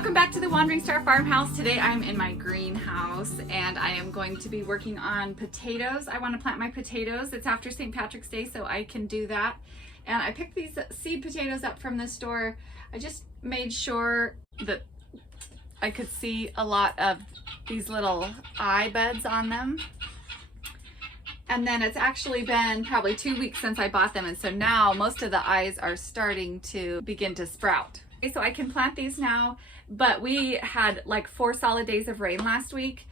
Welcome back to the Wandering Star Farmhouse. Today I'm in my greenhouse and I am going to be working on potatoes. I want to plant my potatoes. It's after St. Patrick's Day, so I can do that. And I picked these seed potatoes up from the store. I just made sure that I could see a lot of these little eye buds on them. And then it's actually been probably 2 weeks since I bought them, and so now most of the eyes are starting to begin to sprout. Okay, so I can plant these now, but we had like 4 solid days of rain last week.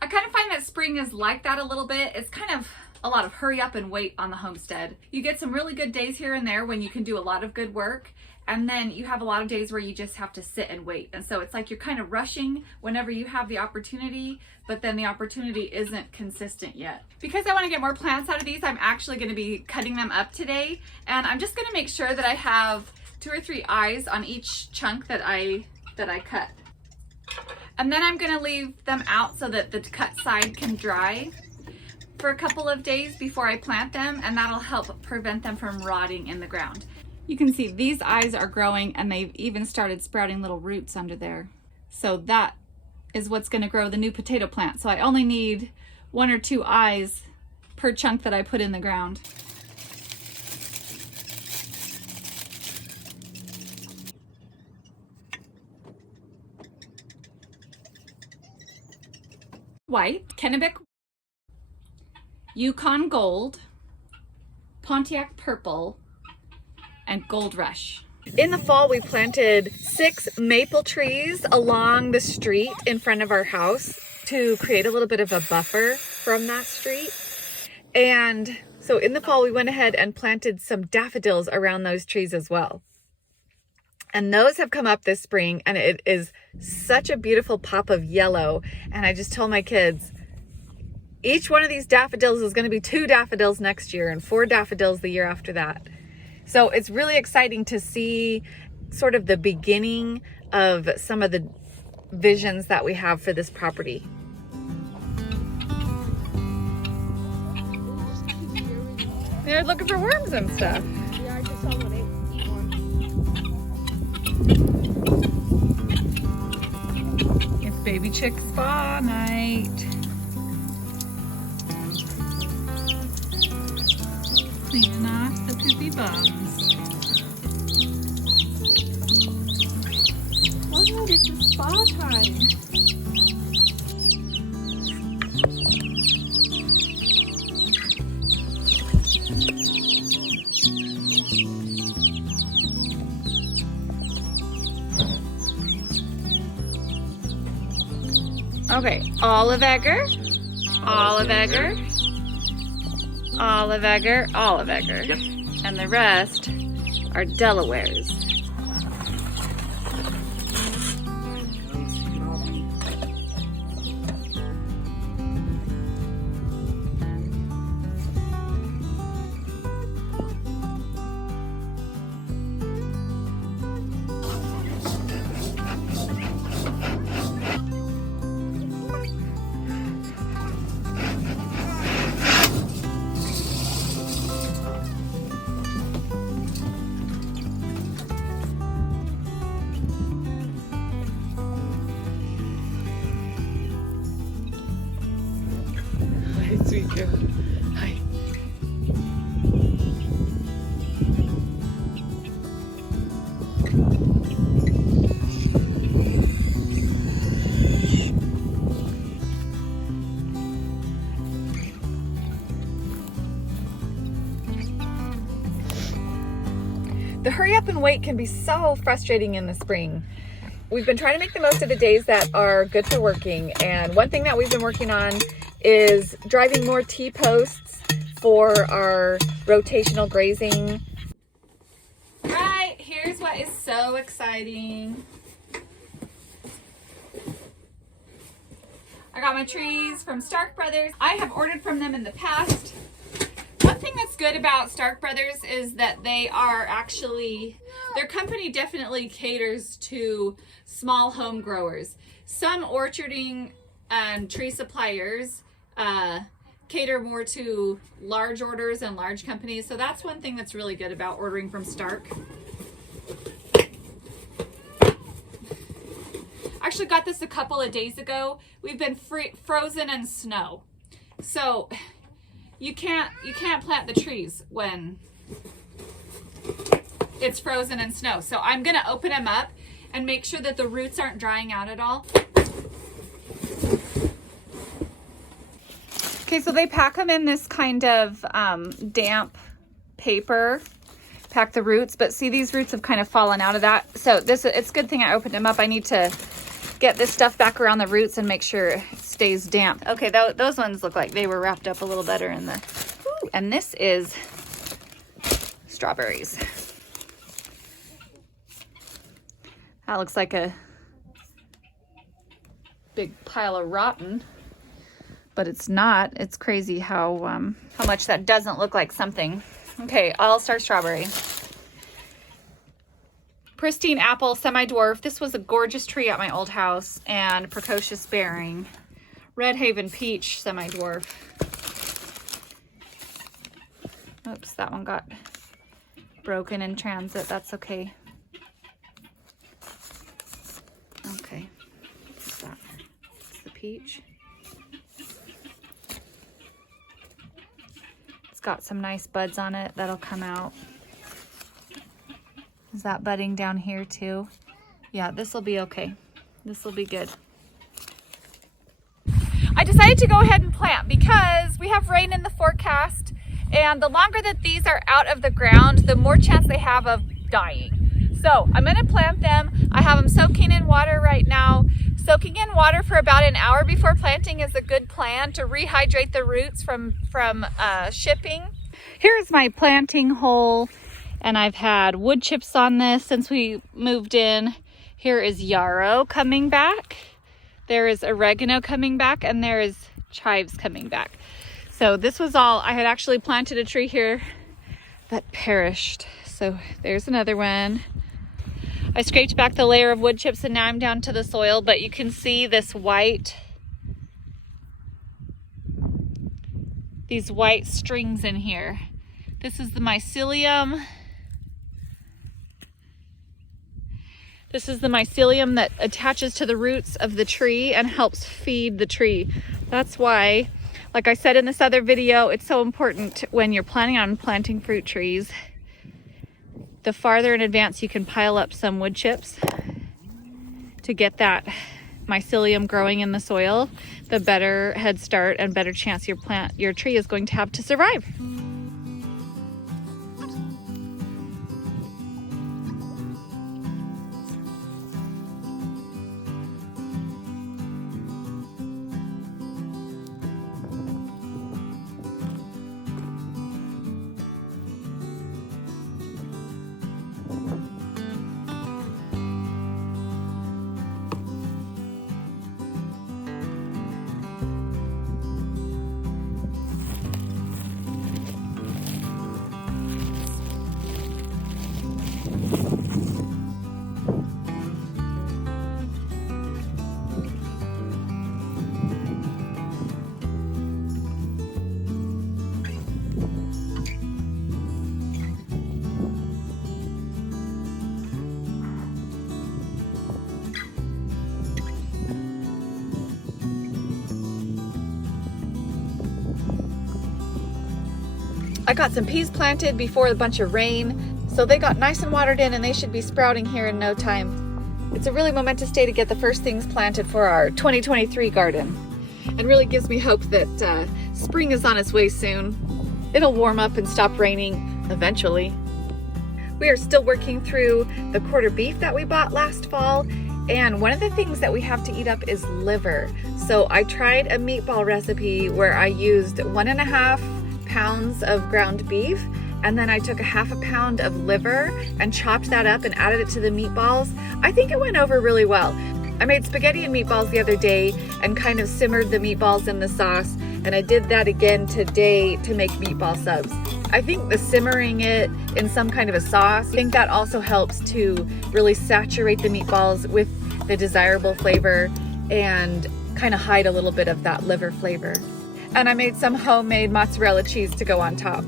I kind of find that spring is like that a little bit. It's kind of a lot of hurry up and wait on the homestead. You get some really good days here and there when you can do a lot of good work, and then you have a lot of days where you just have to sit and wait. And so it's like you're kind of rushing whenever you have the opportunity, but then the opportunity isn't consistent yet. Because I want to get more plants out of these, I'm actually going to be cutting them up today, and I'm just going to make sure that I have 2 or 3 eyes on each chunk that I cut. And then I'm going to leave them out so that the cut side can dry for a couple of days before I plant them, and that'll help prevent them from rotting in the ground. You can see these eyes are growing, and they've even started sprouting little roots under there. So that is what's going to grow the new potato plant. So I only need 1 or 2 eyes per chunk that I put in the ground. White, Kennebec, Yukon Gold, Pontiac Purple, and Gold Rush. In the fall, we planted 6 maple trees along the street in front of our house to create a little bit of a buffer from that street. And so in the fall, we went ahead and planted some daffodils around those trees as well. And those have come up this spring, and it is such a beautiful pop of yellow. And I just told my kids, each one of these daffodils is going to be 2 daffodils next year and 4 daffodils the year after that. So it's really exciting to see sort of the beginning of some of the visions that we have for this property. They're looking for worms and stuff. Yeah, I just saw one eat one. It's baby chick spa night. Cleaning off the poopy bums. Wow, it's a spa time. Okay, olive egger, olive egger, olive egger, olive egger. Yep. And the rest are Delawares. Sweet girl. Hi. The hurry up and wait can be so frustrating in the spring. We've been trying to make the most of the days that are good for working, and one thing that we've been working on is driving more T-posts for our rotational grazing. Right, here's what is so exciting. I got my trees from Stark Brothers. I have ordered from them in the past. One thing that's good about Stark Brothers is that they are actually, their company definitely caters to small home growers. Some orcharding and tree suppliers cater more to large orders and large companies. So that's one thing that's really good about ordering from Stark. Actually got this a couple of days ago. We've been frozen in snow. So you can't plant the trees when it's frozen in snow. So I'm gonna open them up and make sure that the roots aren't drying out at all. Okay, so they pack them in this kind of damp paper, pack the roots, but see, these roots have kind of fallen out of that. So it's a good thing I opened them up. I need to get this stuff back around the roots and make sure it stays damp. Okay, those ones look like they were wrapped up a little better in the, ooh, and this is strawberries. That looks like a big pile of rotten, but it's not. It's crazy how much that doesn't look like something. Okay, All-Star Strawberry. Pristine Apple, Semi-Dwarf. This was a gorgeous tree at my old house. And Precocious Bearing. Red Haven Peach, Semi-Dwarf. Oops, that one got broken in transit. That's okay. Okay, what's that? It's the peach. It's got some nice buds on it that'll come out. Is that budding down here too? Yeah, this will be okay. This will be good. I decided to go ahead and plant because we have rain in the forecast, and the longer that these are out of the ground, the more chance they have of dying. So I'm gonna plant them. I have them soaking in water right now. Soaking in water for about an hour before planting is a good plan to rehydrate the roots from shipping. Here's my planting hole, and I've had wood chips on this since we moved in. Here is yarrow coming back. There is oregano coming back, and there is chives coming back. So this was all, I had actually planted a tree here that perished. So there's another one. I scraped back the layer of wood chips and now I'm down to the soil, but you can see this white, these white strings in here. This is the mycelium. This is the mycelium that attaches to the roots of the tree and helps feed the tree. That's why, like I said in this other video, it's so important when you're planning on planting fruit trees. The farther in advance you can pile up some wood chips to get that mycelium growing in the soil, the better head start and better chance your tree is going to have to survive. I got some peas planted before a bunch of rain, so they got nice and watered in and they should be sprouting here in no time. It's a really momentous day to get the first things planted for our 2023 garden, and really gives me hope that spring is on its way soon. It'll warm up and stop raining eventually. We are still working through the quarter beef that we bought last fall, and one of the things that we have to eat up is liver. So I tried a meatball recipe where I used 1.5 pounds of ground beef, and then I took 1/2 pound of liver and chopped that up and added it to the meatballs. I think it went over really well. I made spaghetti and meatballs the other day and kind of simmered the meatballs in the sauce, and I did that again today to make meatball subs. I think the simmering it in some kind of a sauce, I think that also helps to really saturate the meatballs with the desirable flavor and kind of hide a little bit of that liver flavor. And I made some homemade mozzarella cheese to go on top.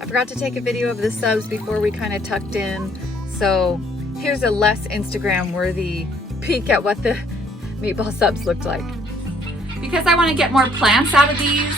I forgot to take a video of the subs before we kind of tucked in, so here's a less Instagram worthy peek at what the meatball subs looked like. Because I want to get more plants out of these,